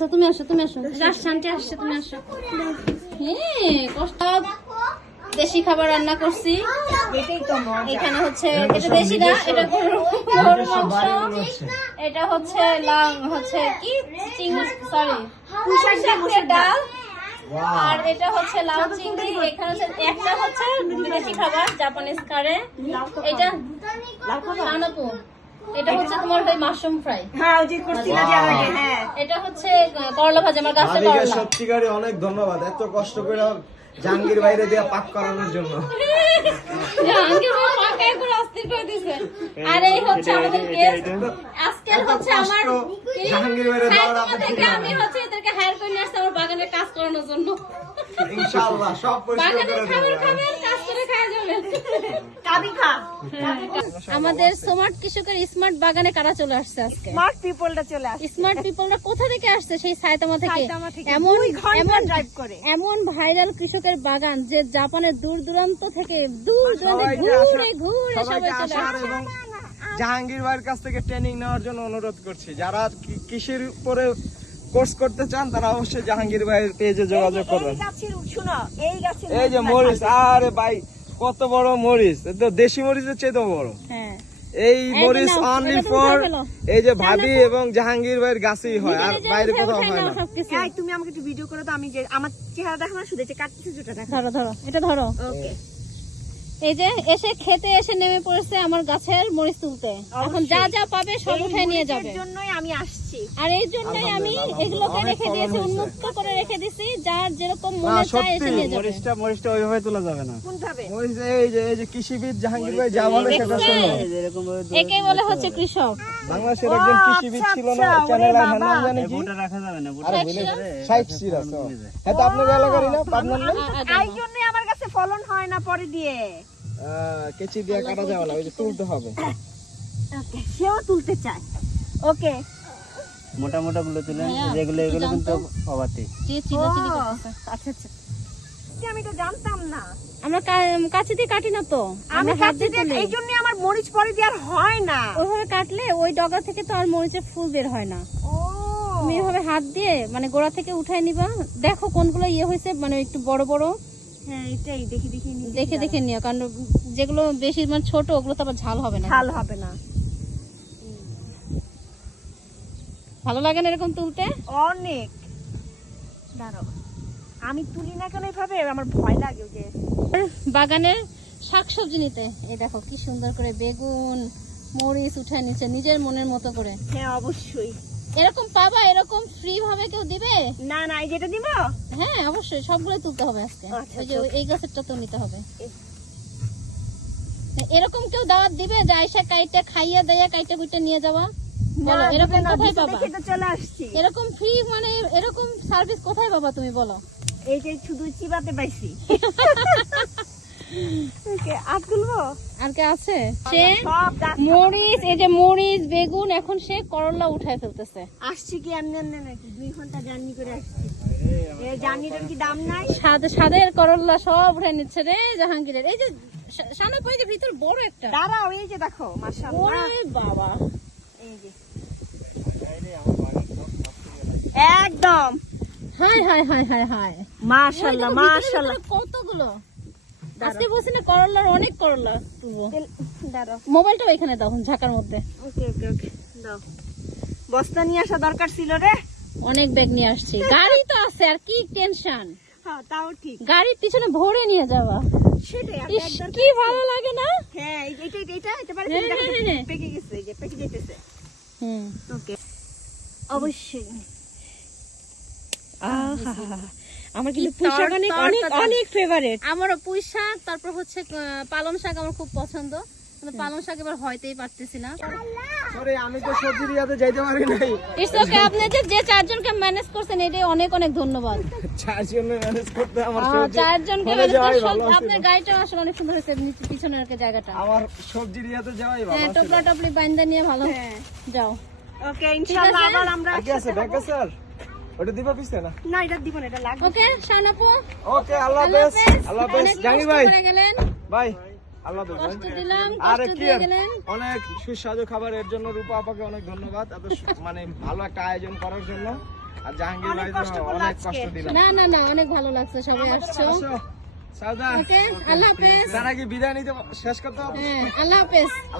আসো, তুমি আসো, তুমি আসো। শান্তি আসছে, তুমি আসো। হ্যাঁ, কষ্ট। দেশি খাবার রান্না করছি। এখানে হচ্ছে এটা দেশি না, এটা গরুর মাংস। এটা হচ্ছে কি সরি পুঁইশাকের ডাল। আর এটা হচ্ছে লাউ চিংড়ি। এখানে হচ্ছে একটা হচ্ছে বিদেশি খাবার, জাপানিজ কারে। এটা লাউনাপু। এটা হচ্ছে তোমার ওই মাশরুম ফ্রাই। এটা হচ্ছে করলা ভাজা, আমার গাছের করলা। সত্যিকারে অনেক ধন্যবাদ এত কষ্ট করে জাহাঙ্গীর বাইরে দিয়ে পাক করানোর জন্য। জাহাঙ্গীর ভাই পাকায় করে অস্থির করে দিয়েছে। আর এই হচ্ছে আমাদের গেস্ট। আজকে হচ্ছে আমার জাহাঙ্গীর বাইরে যাওয়ার থেকে আমি হচ্ছে এদেরকে হায়ার করে নিয়ে আসছি আমার বাগানে কাজ করানোর জন্য। ইনশাআল্লাহ সব পরিষ্কার করে দেব। খাবার কাজ করে খাওয়া যাবে। কাবি খা। আমাদের স্মার্ট কৃষকের স্মার্ট বাগানে কারা চলে আসছে আজকে? স্মার্ট পিপলটা চলে আসছে। স্মার্ট পিপলরা কোথা থেকে আসছে? সেই সাইতামা থেকে। এমন ড্রাইভ করে। এমন ভাইরাল কৃষকের বাগান যে জাপানের দূর দূরান্ত থেকে ঘুরে সবাই চলে আসছে। এবং জাহাঙ্গীর ভাইয়ের কাছ থেকে ট্রেনিং নেওয়ার জন্য অনুরোধ করছি, যারা কৃষির উপরে কোর্স করতে চান তারা অবশ্যই জাহাঙ্গীর ভাইয়ের পেজে যোগাযোগ করবেন। এই যে মরিচ, আরে ভাই কত বড় মরিচ, তো দেশি মরিচের চেয়ে বড়। হ্যাঁ, এই মরিচ অনলি ফর এই যে ভাবি এবং জাহাঙ্গীর ভাইয়ের গাছেই হয়, আর বাইরে কোথাও হয় না। তুমি আমাকে একটু ভিডিও করে দাও, আমি যে আমার চেহারা দেখো না, শুধু কাটতেছি যেটা দেখো। ধরো এটা ধরো। ওকে, এই যে এসে খেতে এসে নেমে পড়েছে আমার গাছের মরিচ তুলতে। এখন যা যা পাবে সব উঠায় নিয়ে যাবে। এর জন্যই আমি আসছি, আর এই জন্যই আমি এগুলোকে রেখে দিয়েছি, উন্মুক্ত করে রেখে দিয়েছি, যার যেরকম মনে চায় এসে নিয়ে যাবে। মরিচটা ওইভাবে তোলা যাবে না। কোন ভাবে? মরিচ এই যে কৃষিবিদ জাহাঙ্গীর ভাই যা বলে সেটা শোনো। একে বলে হচ্ছে কৃষক। বাংলাদেশের একজন কৃষিবিদ ছিল না, চ্যানেল আর নাম জানি কি? ভোটা রাখা যাবে না, আরে বলে 60 সিরাস। হ্যাঁ, তো আপনাদের এলাকারই না, পাবনার না? এই জন্যই আমার কাছে ফলন হয় না পরে দিয়ে। কেচি দিয়ে কাটা যাবে না, ওই যে তুলতে হবে। ওকে, সেও তুলতে চায়। ওকে, মোটা মোটা গুলো তুলেন, যেগুলো এগুলো কিন্তু অবাতি। যে চিল্লাচিল্লি করতেছে। আচ্ছা আমি তো জানতাম না। আমরা কাছে দিয়ে কাটি না তো, আমি কাটতে দিই, এই জন্যই আমার মরিচ পরে দিয়ে আর হয় না। ওইভাবে কাটলে ওই ডগা থেকে তো আর মরিচের ফুল বের হয় না। ও, তুমি এভাবে হাত দিয়ে মানে গোড়া থেকে উঠায় নিবা। দেখো কোনগুলো হয়েছে, মানে একটু বড় বড়। হ্যাঁ, এটাই দেখে নিও, কারণ যেগুলো বেশি মানে ছোট ওগুলো তো আবার ঝাল হবে না। ভালো লাগে না এরকম তুলতে? অনেক। দাঁড়াও, আমি তুলি না কেন এভাবে, আমার ভয় লাগে। যে বাগানের শাকসবজি নিতে, এই দেখো কি সুন্দর করে বেগুন মরিচ উঠায় নিচ্ছে নিজের মনের মতো করে। হ্যাঁ, অবশ্যই এরকম পাবা, এরকম ফ্রি ভাবে কেউ দিবে না? এই যেটা দিব, হ্যাঁ অবশ্যই সবগুলো তুলতে হবে আজকে। ওই যে এই গাছেরটা তো নিতে হবে। এরকম কেউ দাওয়াত দিবে যা এসে কাইটা খাইয়া দেয়া কাইটা কুইটা নিয়ে যাওয়া? বলো, এরকম কোথায় পাবা? চলে আসছি। এরকম ফ্রি মানে এরকম সার্ভিস কোথায় পাবা তুমি বলো? এই যে শুধু চিবাতে পাইছি। আর তুলবো? আর কে আছে? সে মরিচ, এই যে মরিচ বেগুন, এখন সে করলা উঠায় ফেলতেছে। আসছি কি এমনি নাকি 2 ঘন্টা জার্নি করে আসছি। এই জার্নিটার কি দাম নাই? সাদের করলা সব উঠায় নিচ্ছে রে জাহাঙ্গীরের। এই যে সামনে পড়ে ভিতর বড় একটা। দাঁড়াও, এই যে দেখো, মাশাআল্লাহ। ওরে বাবা, এই যে একদম হায় হায় হায় হায় হায়, মাশাআল্লাহ মাশাআল্লাহ। কতগুলো আজকে বলছি না, করলার অনেক করলা তুলবো। দাঁড়াও, মোবাইলটাও এখানে দাও ঝাঁকার মধ্যে। ওকে দাও। বস্তা নিয়ে আসা দরকার ছিল রে। অনেক ব্যাগ নিয়ে আসছি, গাড়ি তো আছে, আর কি টেনশন। হ্যাঁ, তাও ঠিক। গাড়ির পিছনে ভরে নিয়ে যাওয়া, সেটাই কি ভালো লাগে না? হ্যাঁ, এটা পারে। হ্যাঁ। পেকে গেছে, এই যে পেকে যাইতেছে। ওকে, অবশ্যই। আমার কিন্তু পুঁই শাক অনেক ফেভারিট। আমারও পুঁই শাক, তারপর হচ্ছে পালং শাক আমার খুব পছন্দ। কিন্তু পালং শাক এবার হয়তেই পারতেছি না। সরি, আমি তো সবজির ইয়াতে যাইতে পারি নাই। ইটস ওকে, আপনি যে 4 জনকে ম্যানেজ করছেন এটাই অনেক ধন্যবাদ। 4 জনের ম্যানেজ করতে আমার 4 জনকে ম্যানেজ করতে আপনার গাড়িটা আসলে অনেক সুন্দর হয়েছে, পিছনের জায়গাটা। আমার সবজির ইয়াতে যাওয়াই ভালো। হ্যাঁ, টপলি বাইন্দা নিয়ে ভালো যাও। ওকে, ইনশাআল্লাহ আবার আমরা কি আছে ব্যাগ আছে আর ওটা দিবা পিছে না? না, এটা দিব না, এটা লাগবে। ওকে শানাপু, ওকে, আল্লাহ হাফেজ। আল্লাহ হাফেজ জাহাঙ্গীর ভাই, গেলেন বাই। আল্লাহ হাফেজ। কষ্ট দিলাম, আরে কষ্ট কি দিয়ে গেলেন। অনেক সুস্বাদু খাবারের জন্য রূপা আপাকে অনেক ধন্যবাদ, এত মানে ভালো একটা আয়োজন করার জন্য। আর জাহাঙ্গীর অনেক ভাই কষ্ট তো করলো অনেক আজকে। কষ্ট দিলাম। না না না, অনেক ভালো লাগছে সবাই আসছো। আসো, সাউদা। ওকে, আল্লাহ হাফেজ। তার আগে বিদায় নিতে শেষ করতে হবে। হ্যাঁ, আল্লাহ হাফেজ।